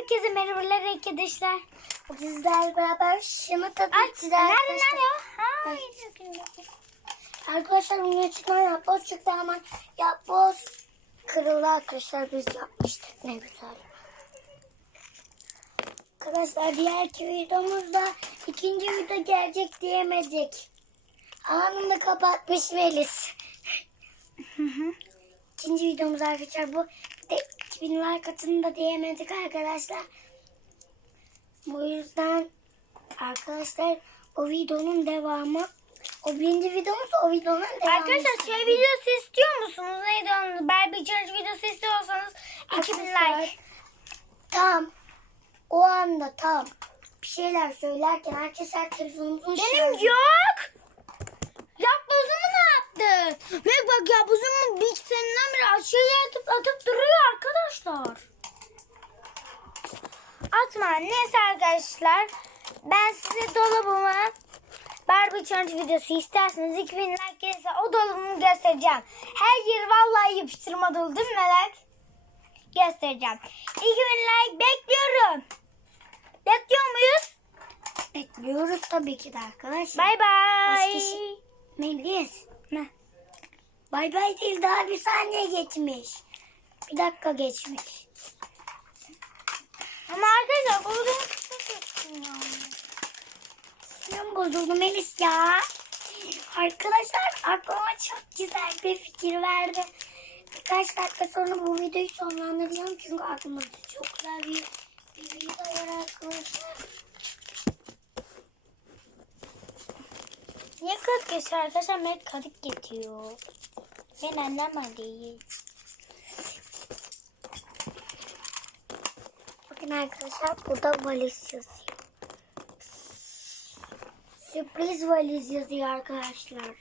Herkese merhabalar arkadaşlar. Sizlerle beraber şımı tabii ki de nerede arkadaşlar. nerede o? Ha, çok iyi. Arkadaşlar bunun içinden yapboz çıktı ama yapboz kırıldı arkadaşlar biz yapmıştık ne güzel. Arkadaşlar diğerki videomuzda ikinci video gelecek diyemedik. Anında kapatmış Melis. İkinci videomuz arkadaşlar bu. De 2000 like atını da diyemedik arkadaşlar. Bu yüzden arkadaşlar o videonun devamı o birinci videomuz o videonun devamı. Arkadaşlar şey videosu istiyor musunuz? Neydi onun? Barbie Challenge videosu istiyorsanız 2000 Arkadaşlar, like. Tam o anda tam bir şeyler söylerken arkadaşlar telefonumuzun Benim şarjı- yok. Yapbozumu ne yaptı? Ve bak yapbozumu bir seneden beri aşağıya atıp atıp duruyor arkadaşlar. Atma. Neyse arkadaşlar. Ben size dolabımı Barbie Challenge videosu isterseniz 2000 like gelirse o dolabımı göstereceğim. Her yeri vallahi yapıştırma dolu değil mi Melek? Göstereceğim. 2000 like bekliyorum. Bekliyor muyuz? Bekliyoruz tabii ki de arkadaşlar. Bay bay. Şey- Melis. Ne? Bay bay değil daha bir saniye geçmiş. Bir dakika geçmiş. Ama arkadaşlar bu benim kısa seçtim ya. Sinirim bozuldu Melis ya. Arkadaşlar aklıma çok güzel bir fikir verdi. Birkaç dakika sonra bu videoyu sonlandıracağım çünkü aklımda çok güzel bir, bir video var arkadaşlar. Niye kadık geçiyor arkadaşlar? Melek kadık getiriyor. Ben annem Bakın arkadaşlar burada valiz yazıyor. Sürpriz valiz yazıyor arkadaşlar.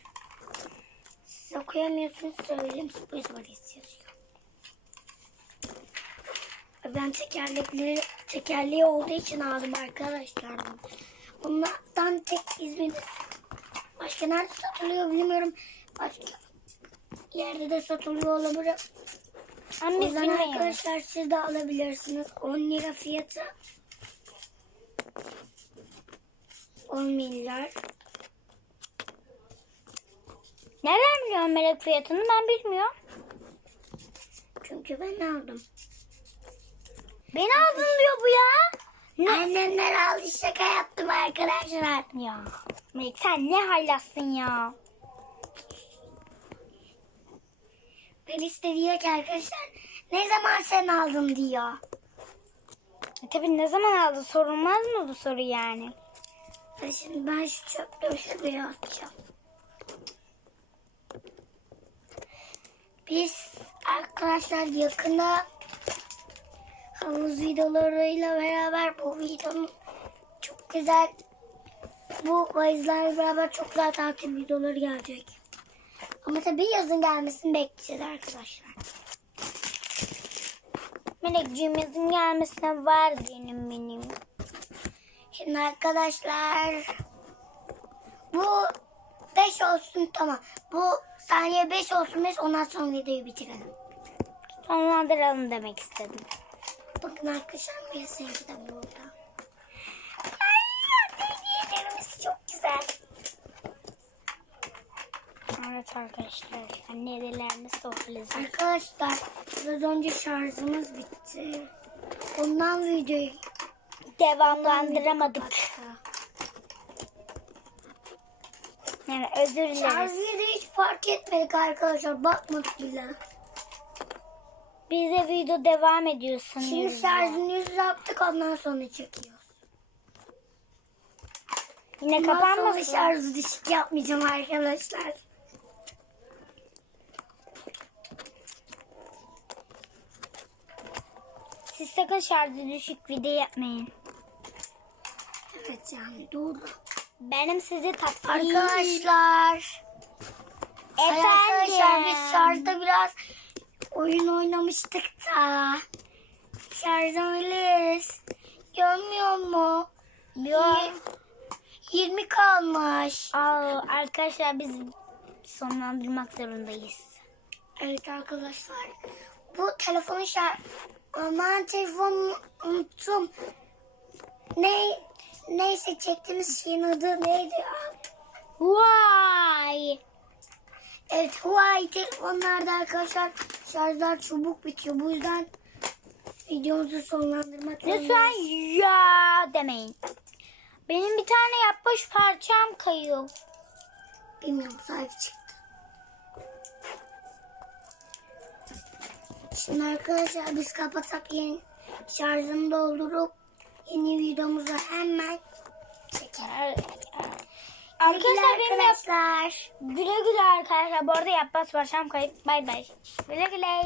Siz okuyamıyorsunuz söyleyeyim sürpriz valiz yazıyor. Ben tekerlekli, tekerleği olduğu için aldım arkadaşlar. Bunlardan tek İzmir'de başka nerede satılıyor bilmiyorum. Başka yerde de satılıyor olabilir. Ama biz bilmiyoruz. arkadaşlar siz de alabilirsiniz. 10 lira fiyatı. 10 milyar. Nereden biliyorsun melek fiyatını ben bilmiyorum. Çünkü ben aldım. Beni aldın diyor bu ya. Ne? Annemler aldı şaka yaptım arkadaşlar. Ya Melek sen ne haylazsın ya. Melis de diyor ki arkadaşlar ne zaman sen aldın diyor. E tabi ne zaman aldın sorulmaz mı bu soru yani? Ve Şimdi ben şu çöpleri şuraya atacağım. Biz arkadaşlar yakında havuz videolarıyla beraber bu videonun çok güzel bu valizlerle beraber çok güzel tatil videoları gelecek. Ama tabii yazın gelmesini bekleyeceğiz arkadaşlar. Melekciğimizin gelmesine var benim benim. Şimdi arkadaşlar bu 5 olsun tamam. Bu saniye 5 olsun biz ondan sonra videoyu bitirelim. Sonlandıralım demek istedim. Bakın arkadaşlar Melisa'yı de burada. Evet arkadaşlar. Anne hediyelerimiz sofrası. Arkadaşlar biraz önce şarjımız bitti. Ondan videoyu Devamlandıramadık. Yani özür dileriz. Şarjı da hiç fark etmedik arkadaşlar. Bakmadık bile. Biz de video devam ediyor Şimdi sanıyoruz. şarjını yüz yaptık ondan sonra çekiyoruz. Yine Ondan sonra kapanmasın. şarjı düşük yapmayacağım arkadaşlar. Siz sakın şarjı düşük video yapmayın. Evet yani doğru. Benim sizi taksi... Arkadaşlar. Efendim. Arkadaşlar biz şarjda biraz oyun oynamıştık da. Şarjımız görmüyor mu? Yok. 20 kalmış. Aa, arkadaşlar biz sonlandırmak zorundayız. Evet arkadaşlar. Bu telefonun şarj Aman telefonumu unuttum. Ne neyse çektiğimiz şeyin adı neydi? Vay. Evet Huawei telefonlarda arkadaşlar şarjlar çabuk bitiyor. Bu yüzden videomuzu sonlandırmak Lütfen zorundayız. ya demeyin. Benim bir tane yapboş parçam kayıyor. Bilmiyorum sahip çıktı. Şimdi arkadaşlar biz kapatak yeni şarjını doldurup yeni videomuzu hemen çeker. Arkadaşlar benim arkadaşlar. güle güle arkadaşlar. Bu arada yapboş parçam kayıp. Bay bay. Güle güle.